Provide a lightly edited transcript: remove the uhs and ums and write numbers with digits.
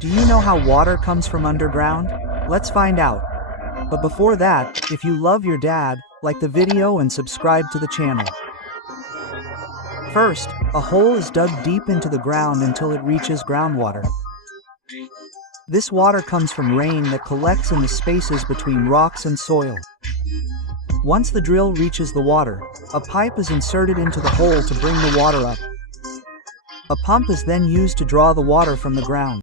Do you know how water comes from underground? Let's find out. But before that, if you love your dad, like the video and subscribe to the channel. First, a hole is dug deep into the ground until it reaches groundwater. This water comes from rain that collects in the spaces between rocks and soil. Once the drill reaches the water, a pipe is inserted into the hole to bring the water up. A pump is then used to draw the water from the ground.